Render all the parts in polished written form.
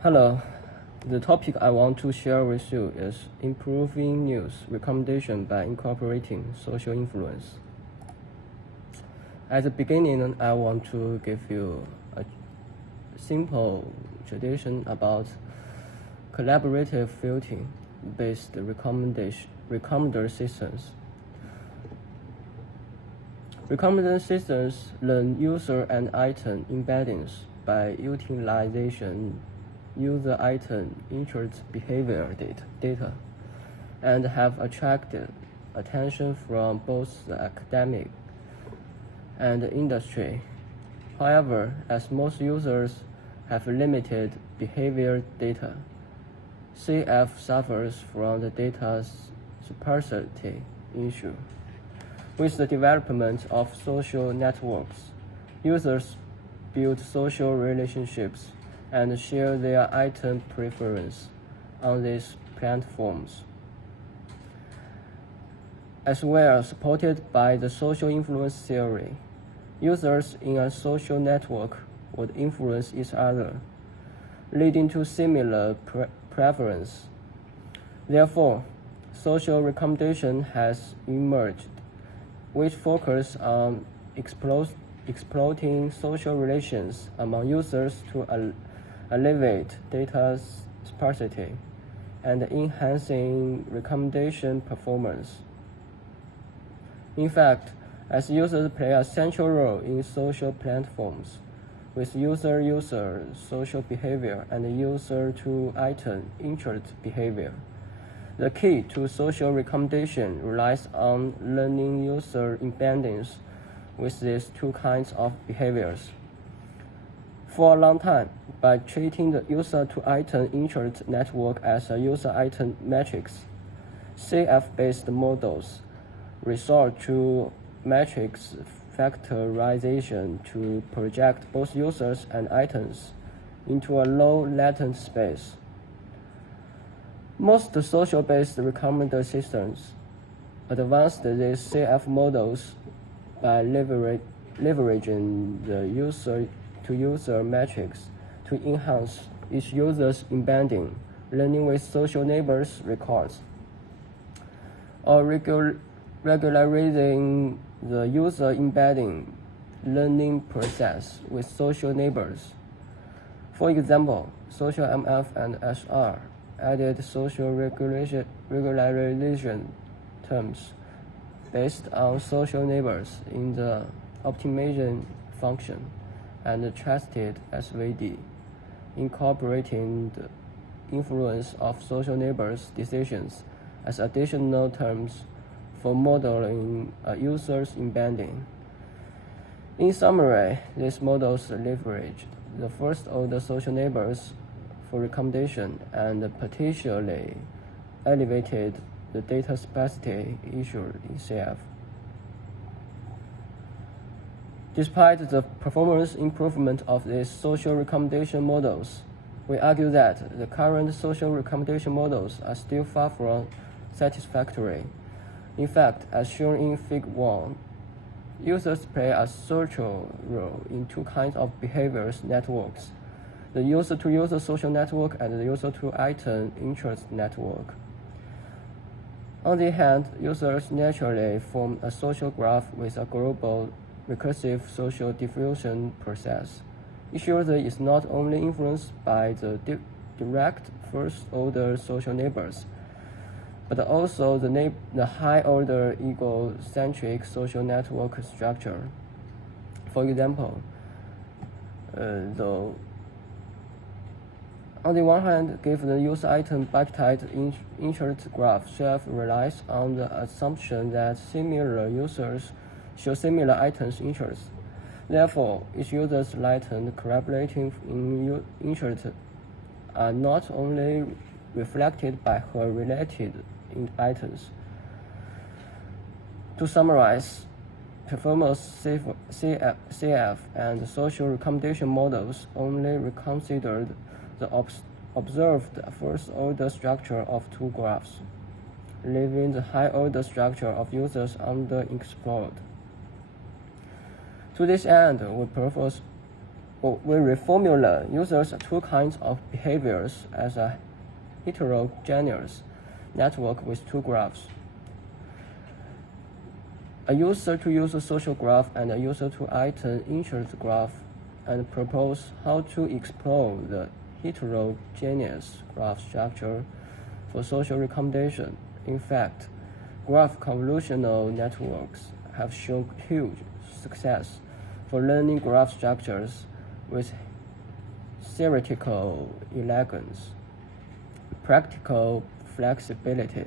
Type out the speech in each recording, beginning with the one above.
Hello, the topic I want to share with you is improving news recommendation by incorporating social influence. At the beginning, I want to give you a simple tradition about collaborative filtering-based recommender systems. Recommender systems learn user and item embeddings by utilization user item interest behavior data and have attracted attention from both the academic and the industry. However, as most users have limited behavior data, CF suffers from the data sparsity issue. With the development of social networks, users build social relationships and share their item preference on these platforms. As well supported by the social influence theory, users in a social network would influence each other, leading to similar preference. Therefore, social recommendation has emerged, which focus on exploiting social relations among users to alleviate data sparsity and enhancing recommendation performance. In fact, as users play a central role in social platforms, with user-user social behavior and user-to-item interest behavior, the key to social recommendation relies on learning user embeddings with these two kinds of behaviors. For a long time, by treating the user-to-item interest network as a user-item matrix, CF-based models resort to matrix factorization to project both users and items into a low-latent space. Most social-based recommender systems advanced these CF models by leveraging the user-to-user matrix to enhance each user's embedding, learning with social neighbors records, or regularizing the user embedding learning process with social neighbors. For example, social MF and SR added social regularization terms based on social neighbors in the optimization function and trusted SVD, incorporating the influence of social neighbors' decisions as additional terms for modeling a user's embedding. In summary, these models leveraged the first-order social neighbors for recommendation and partially elevated the data sparsity issue in CF. Despite the performance improvement of these social recommendation models, we argue that the current social recommendation models are still far from satisfactory. In fact, as shown in Fig. 1, users play a central role in two kinds of behaviors networks, the user-to-user social network and the user-to-item interest network. On the hand, users naturally form a social graph with a global recursive social diffusion process. Each user is not only influenced by the direct first-order social neighbors, but also the high-order egocentric social network structure. For example, on the one hand, given the user item bucket interest graph, CF relies on the assumption that similar users show similar items interests. Therefore, each user's latent collaborating interests are not only reflected by her related items. To summarize, performance CF and social recommendation models only reconsidered the observed first-order structure of two graphs, leaving the high-order structure of users underexplored. To this end, we propose we reformulate users' two kinds of behaviors as a heterogeneous network with two graphs. A user-to-user social graph and a user-to-item interest graph, and propose how to explore the heterogeneous graph structure for social recommendation. In fact, graph convolutional networks have shown huge success for learning graph structures with theoretical elegance, practical flexibility,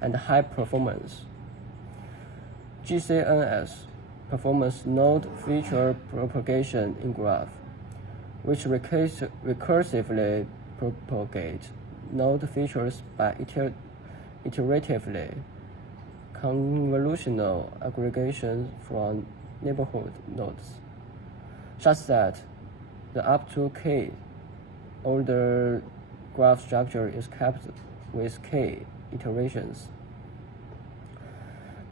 and high performance. GCNS performance node feature propagation in graph, which recursively propagate node features by iteratively convolutional aggregation from neighborhood nodes, such that the up to k order graph structure is kept with k iterations.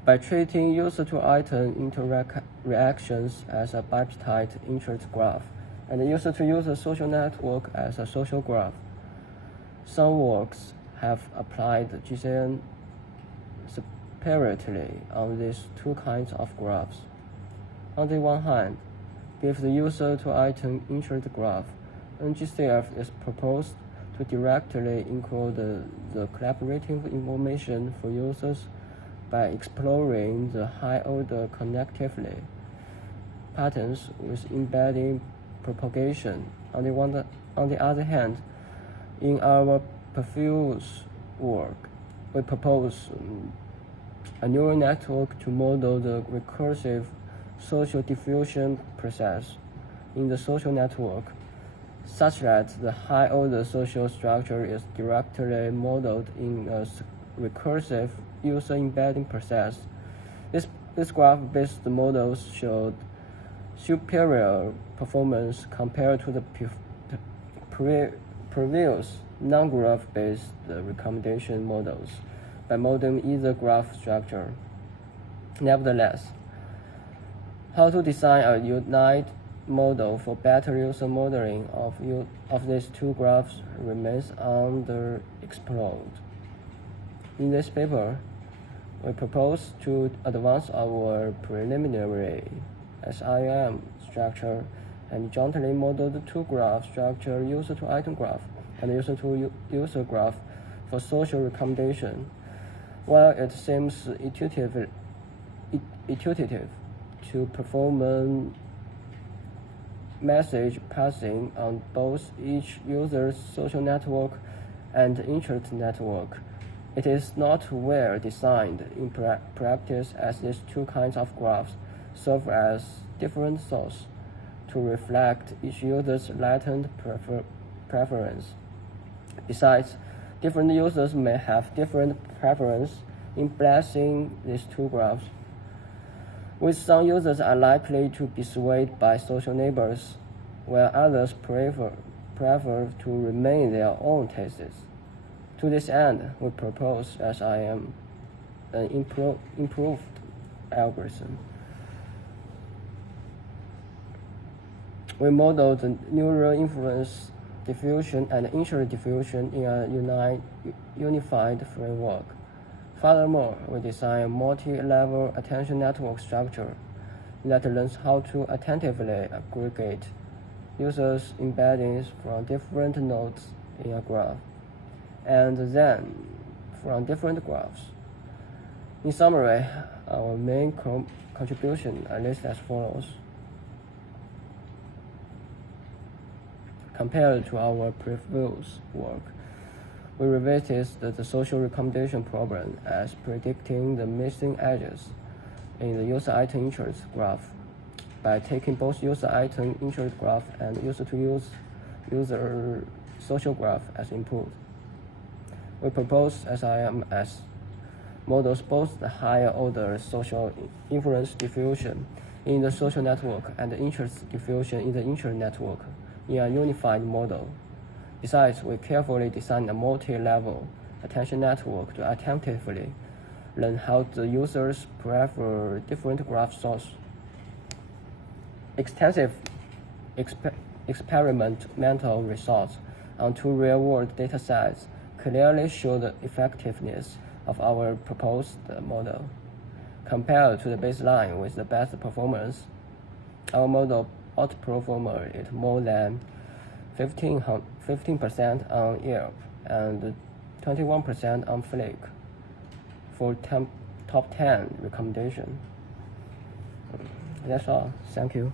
By treating user-to-item interactions as a bipetite interest graph and user-to-user social network as a social graph, some works have applied GCN separately on these two kinds of graphs. On the one hand, give the user-to-item interest graph, NGCF is proposed to directly encode the collaborative information for users by exploring the high-order connectivity patterns with embedding propagation. On the other hand, in our previous work, we propose a neural network to model the recursive social diffusion process in the social network, such that the high-order social structure is directly modeled in a recursive user embedding process. This graph-based models showed superior performance compared to the previous non-graph-based recommendation models by modeling either graph structure. Nevertheless, how to design a unique model for better user modeling of these two graphs remains underexplored. In this paper, we propose to advance our preliminary SIM structure and jointly model the two-graph structure user-to-item graph and user-to-user graph for social recommendation. While it seems intuitive to perform message passing on both each user's social network and internet network, it is not well designed in practice, as these two kinds of graphs serve as different sources to reflect each user's latent preference. Besides, different users may have different preference in blessing these two graphs. With some users are likely to be swayed by social neighbors, while others prefer to remain their own tastes. To this end, we propose SIM, an improved algorithm. We model the neural inference diffusion and interest diffusion in a unified framework. Furthermore, we design a multi-level attention network structure that learns how to attentively aggregate users' embeddings from different nodes in a graph, and then from different graphs. In summary, our main contribution are listed as follows. Compared to our previous work, we revisited the social recommendation problem as predicting the missing edges in the user-item interest graph by taking both user-item interest graph and user-to-user social graph as input. We propose SIMS models both the higher order social inference diffusion in the social network and the interest diffusion in the internet network in a unified model. Besides, we carefully designed a multi-level attention network to attentively learn how the users prefer different graph sources. Extensive experimental results on 2 real-world datasets clearly show the effectiveness of our proposed model. Compared to the baseline with the best performance, our model outperformed it more than 15% on Yelp and 21% on Flick for top 10 recommendation. That's all. Thank you.